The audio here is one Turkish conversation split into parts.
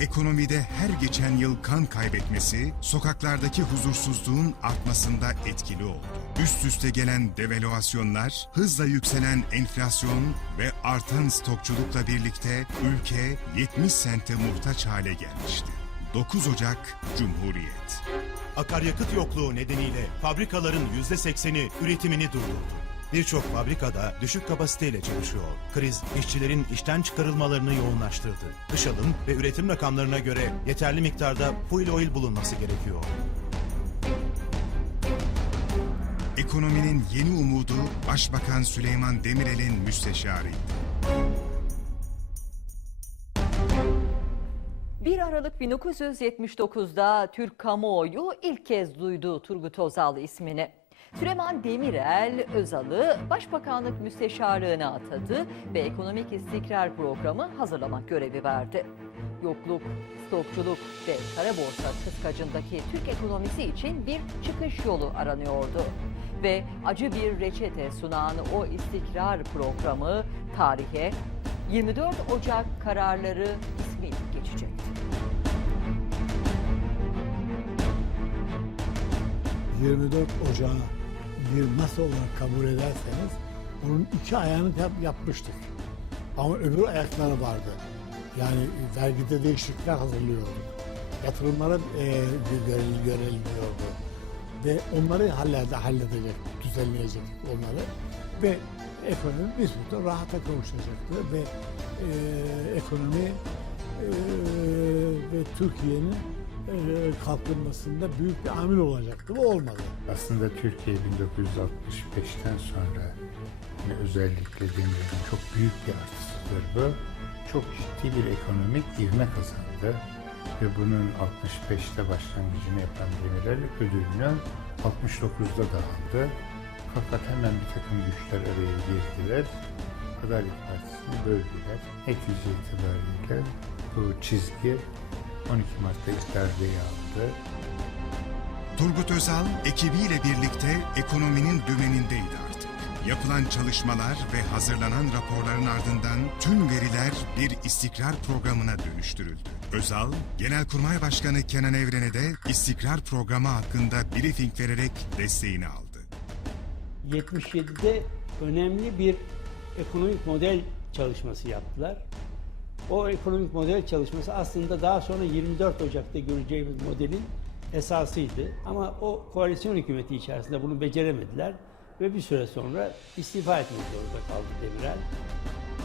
ekonomide her geçen yıl kan kaybetmesi, sokaklardaki huzursuzluğun artmasında etkili oldu. Üst üste gelen devalüasyonlar, hızla yükselen enflasyon ve artan stokçulukla birlikte ülke 70 sente muhtaç hale gelmişti. 9 Ocak Cumhuriyet. Akaryakıt yokluğu nedeniyle fabrikaların %80'i üretimini durdurdu. Birçok fabrikada düşük kapasiteyle çalışıyor. Kriz işçilerin işten çıkarılmalarını yoğunlaştırdı. Dış alım ve üretim rakamlarına göre yeterli miktarda fuel oil bulunması gerekiyor. Ekonominin yeni umudu Başbakan Süleyman Demirel'in müsteşarıydı. 1 Aralık 1979'da Türk kamuoyu ilk kez duydu Turgut Özal ismini. Süleyman Demirel Özal'ı Başbakanlık Müsteşarlığına atadı ve Ekonomik İstikrar Programı hazırlamak görevi verdi. Yokluk, stokçuluk ve kara borsa kıskacındaki Türk ekonomisi için bir çıkış yolu aranıyordu. Ve acı bir reçete sunan o istikrar programı tarihe 24 Ocak kararları ismiyle geçecekti. 24 Ocağı bir masa olarak kabul ederseniz onun iki ayağını yap, yapmıştık. Ama öbür ayakları vardı. Yani vergide değişiklikler hazırlıyorduk. Yatırımlara e, görel-. Ve onları hallede, halledecek, düzenleyecek onları. Ve ekonomi bir süre rahata kavuşacaktı. Ve e, ekonomi e, ve Türkiye'nin kalkınmasında büyük bir amil olacaktı. Bu olmadı. Aslında Türkiye 1965'ten sonra yani özellikle Demirel'in çok büyük bir artısıdır bu. Çok ciddi bir ekonomik ivme kazandı. Ve bunun 65'te başlangıcını yapan Demirel ödülünü 69'da da aldı. Fakat hemen bir takım güçler araya girdiler. Adalet Partisi'ni böldüler. Netice itibariyle bu çizgi 12 Mart'ta istidarayı aldı. Turgut Özal ekibiyle birlikte ekonominin dümenindeydi artık. Yapılan çalışmalar ve hazırlanan raporların ardından tüm veriler bir istikrar programına dönüştürüldü. Özal, Genelkurmay Başkanı Kenan Evren'e de istikrar programı hakkında briefing vererek desteğini aldı. 77'de önemli bir ekonomik model çalışması yaptılar. O ekonomik model çalışması aslında daha sonra 24 Ocak'ta göreceğimiz modelin esasıydı. Ama o koalisyon hükümeti içerisinde bunu beceremediler ve bir süre sonra istifa etmek zorunda kaldı Demirel.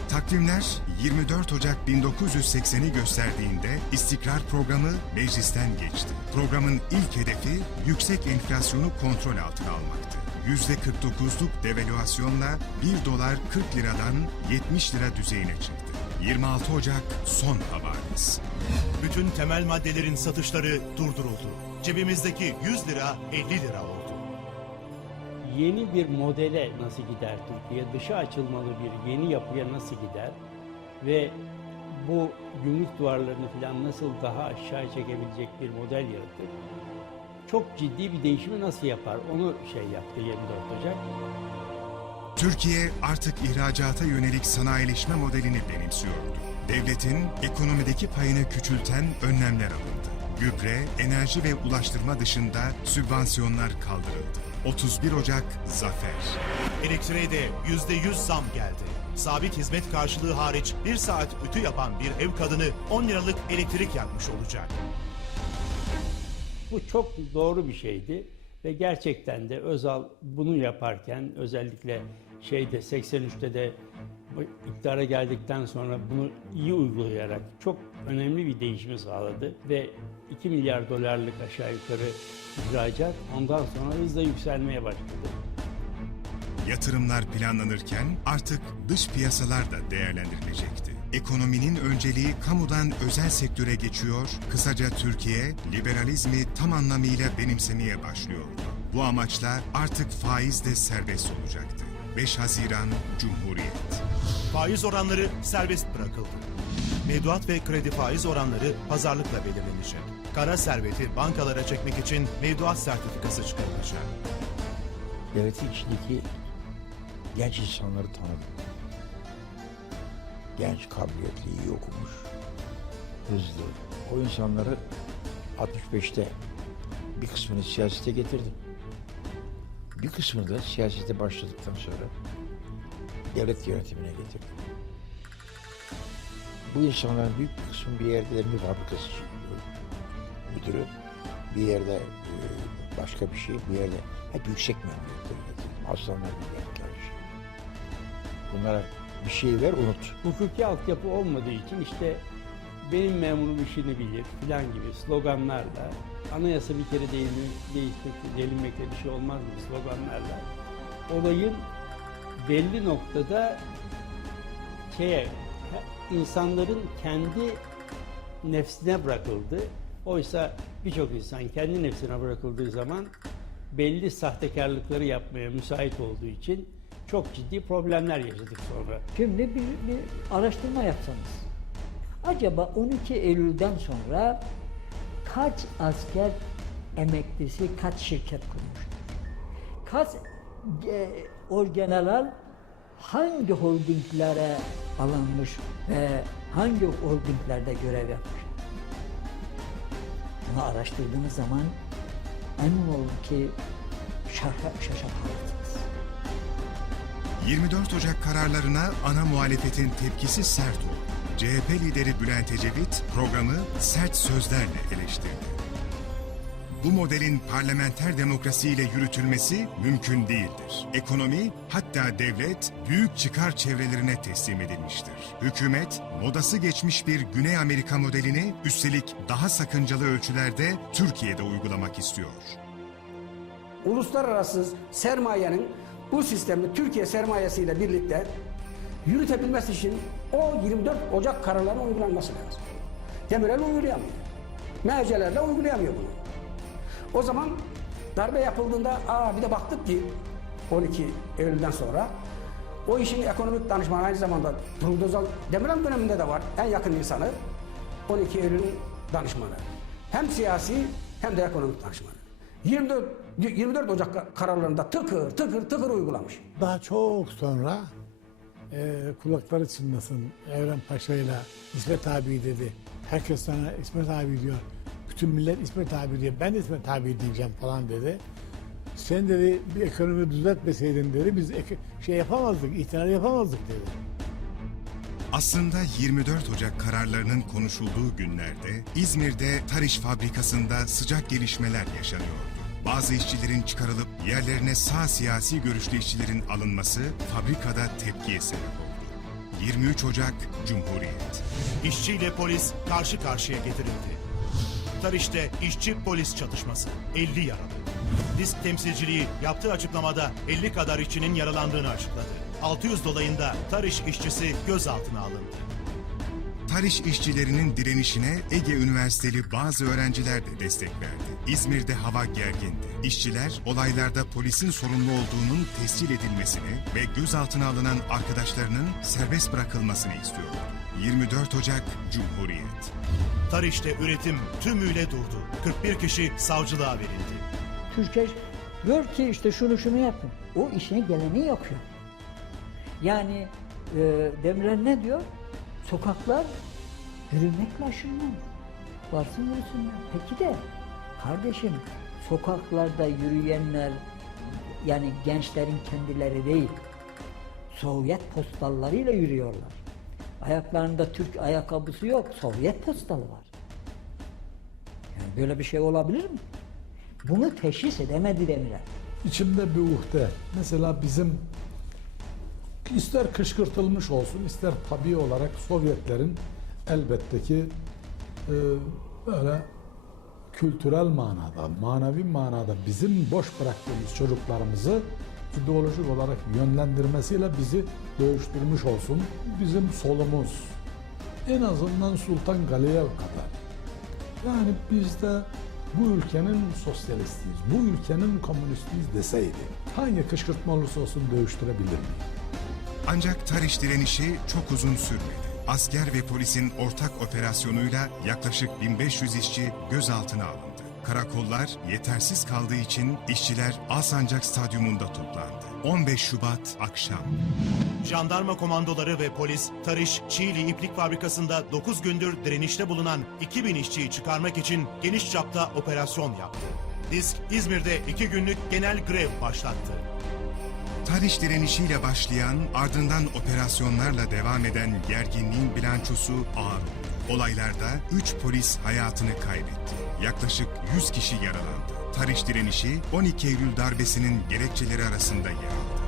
Takvimler 24 Ocak 1980'i gösterdiğinde istikrar programı meclisten geçti. Programın ilk hedefi yüksek enflasyonu kontrol altına almaktı. %49'luk devalüasyonla 1 dolar 40 liradan 70 lira düzeyine çıktı. 26 Ocak son haberimiz. Bütün temel maddelerin satışları durduruldu. Cebimizdeki 100 lira 50 lira oldu. Yeni bir modele nasıl gider Türkiye? Dışa açılmalı bir yeni yapıya nasıl gider? Ve bu gümrük duvarlarını falan nasıl daha aşağı çekebilecek bir model yaratır? Çok ciddi bir değişimi nasıl yapar? Onu şey yaptı 24 Ocak. Türkiye artık ihracata yönelik sanayileşme modelini benimsiyordu. Devletin ekonomideki payını küçülten önlemler alındı. Gübre, enerji ve ulaştırma dışında sübvansiyonlar kaldırıldı. 31 Ocak Zafer. Elektriğe de %100 zam geldi. Sabit hizmet karşılığı hariç bir saat ütü yapan bir ev kadını 10 liralık elektrik yakmış olacak. Bu çok doğru bir şeydi ve gerçekten de Özal bunu yaparken özellikle şeyde 83'te de iktidara geldikten sonra bunu iyi uygulayarak çok önemli bir değişimi sağladı ve 2 milyar dolarlık aşağı yukarı ihracat ondan sonra hızla yükselmeye başladı. Yatırımlar planlanırken artık dış piyasalar da değerlendirilecekti. Ekonominin önceliği kamudan özel sektöre geçiyor, kısaca Türkiye liberalizmi tam anlamıyla benimsemeye başlıyordu. Bu amaçla artık faiz de serbest olacaktı. 5 Haziran Cumhuriyet. Faiz oranları serbest bırakıldı. Mevduat ve kredi faiz oranları pazarlıkla belirlenecek. Kara serveti bankalara çekmek için mevduat sertifikası çıkarılacak. devletin içindeki genç insanları tanıdım. Genç, kabiliyetli, iyi okumuş, hızlı, o insanları 65'te bir kısmını siyasete getirdim. Bir kısmını da siyasete başladıktan sonra devlet yönetimine getirdim. Bu insanların büyük bir kısmı bir yerde emir fabrikası müdürü, bir yerde e, başka bir şey, bir yerde hep yüksek memuriyetleri getirdim. Aslanlar gibi kardeşim. Bunlara bir şey ver unut. Hukuki altyapı olmadığı için işte benim memurum işini bilir filan gibi sloganlarla anayasa bir kere değilmek, değişmek, delinmekle bir şey olmaz mı sloganlarla olayın belli noktada şeye insanların kendi nefsine bırakıldı. Oysa birçok insan kendi nefsine bırakıldığı zaman belli sahtekarlıkları yapmaya müsait olduğu için çok ciddi problemler yaşadık sonra. Şimdi bir, bir araştırma yapsanız. Acaba 12 Eylül'den sonra kaç asker emeklisi kaç şirket kurmuştur? Kaç e, orgeneral hangi holdinglere alınmış ve hangi holdinglerde görev yapmış? Bunu araştırdığınız zaman emin olun ki şaşa, şaşapacaksınız. 24 Ocak kararlarına ana muhalefetin tepkisi sert oldu. CHP lideri Bülent Ecevit programı sert sözlerle eleştirdi. Bu modelin parlamenter demokrasiyle yürütülmesi mümkün değildir. Ekonomi hatta devlet büyük çıkar çevrelerine teslim edilmiştir. Hükümet modası geçmiş bir Güney Amerika modelini üstelik daha sakıncalı ölçülerde Türkiye'de uygulamak istiyor. uluslararası sermayenin bu sistemi Türkiye sermayesiyle birlikte yürütebilmesi için o 24 Ocak kararlarının uygulanması lazım. Demirel uygulayamıyor. MHC'lerle uygulayamıyor bunu. O zaman darbe yapıldığında aa bir de baktık ki 12 Eylül'den sonra o işin ekonomik danışmanı aynı zamanda Turgut Özal Demirel döneminde de var en yakın insanı 12 Eylül'ün danışmanı. Hem siyasi hem de ekonomik danışmanı. 24, 24 Ocak kararlarında tıkır tıkır tıkır uygulamış. Daha çok sonra e, kulakları çınlasın Evren Paşa ile İsmet abi dedi. Herkes sana İsmet abi diyor. Bütün millet İsmet abi diyor. Ben de İsmet abi diyeceğim falan dedi. Sen dedi bir ekonomi düzeltmeseydin dedi. Biz şey yapamazdık, ihtilal yapamazdık dedi. Aslında 24 Ocak kararlarının konuşulduğu günlerde İzmir'de Tariş fabrikasında sıcak gelişmeler yaşanıyordu. Bazı işçilerin çıkarılıp yerlerine sağ siyasi görüşlü işçilerin alınması fabrikada tepkiye sebep oldu. 23 Ocak Cumhuriyet. İşçi ile polis karşı karşıya getirildi. Tariş'te işçi polis çatışması 50 yaralı. Disk temsilciliği yaptığı açıklamada 50 kadar işçinin yaralandığını açıkladı. 600 dolayında Tarış işçisi gözaltına alındı. Tariş işçilerinin direnişine Ege Üniversiteli bazı öğrenciler de destek verdi. İzmir'de hava gergindi. İşçiler olaylarda polisin sorumlu olduğunun tescil edilmesini ve gözaltına alınan arkadaşlarının serbest bırakılmasını istiyordu. 24 Ocak Cumhuriyet. Tariş'te üretim tümüyle durdu. 41 kişi savcılığa verildi. Türkeş diyor ki işte şunu şunu yapın. O işine geleni yapıyor. Yani e, Demirel ne diyor? Sokaklar yürümekle aşınmaz. Varsın yürüsünler. Peki de kardeşim sokaklarda yürüyenler yani gençlerin kendileri değil. Sovyet postallarıyla yürüyorlar. Ayaklarında Türk ayakkabısı yok. Sovyet postalı var. Yani böyle bir şey olabilir mi? Bunu teşhis edemedi Demirel. İçimde bir uhde. Mesela bizim ister kışkırtılmış olsun ister tabii olarak Sovyetlerin elbette ki e, böyle kültürel manada, manevi manada bizim boş bıraktığımız çocuklarımızı ideolojik olarak yönlendirmesiyle bizi dövüştürmüş olsun. Bizim solumuz en azından Sultan Galiyev kadar. Yani biz de bu ülkenin sosyalistiyiz, bu ülkenin komünistiyiz deseydi hangi kışkırtma olursa olsun dövüştürebilir miyim? Ancak Tariş direnişi çok uzun sürmedi. Asker ve polisin ortak operasyonuyla yaklaşık 1500 işçi gözaltına alındı. Karakollar yetersiz kaldığı için işçiler Alsancak Stadyumunda toplandı. 15 Şubat akşam. Jandarma komandoları ve polis, Tarış, Çiğli İplik Fabrikası'nda 9 gündür direnişte bulunan 2000 işçiyi çıkarmak için geniş çapta operasyon yaptı. Disk, İzmir'de 2 günlük genel grev başlattı. Tarih direnişiyle başlayan ardından operasyonlarla devam eden gerginliğin bilançosu ağır. Olaylarda 3 polis hayatını kaybetti. Yaklaşık 100 kişi yaralandı. Tarih direnişi 12 Eylül darbesinin gerekçeleri arasında yer aldı.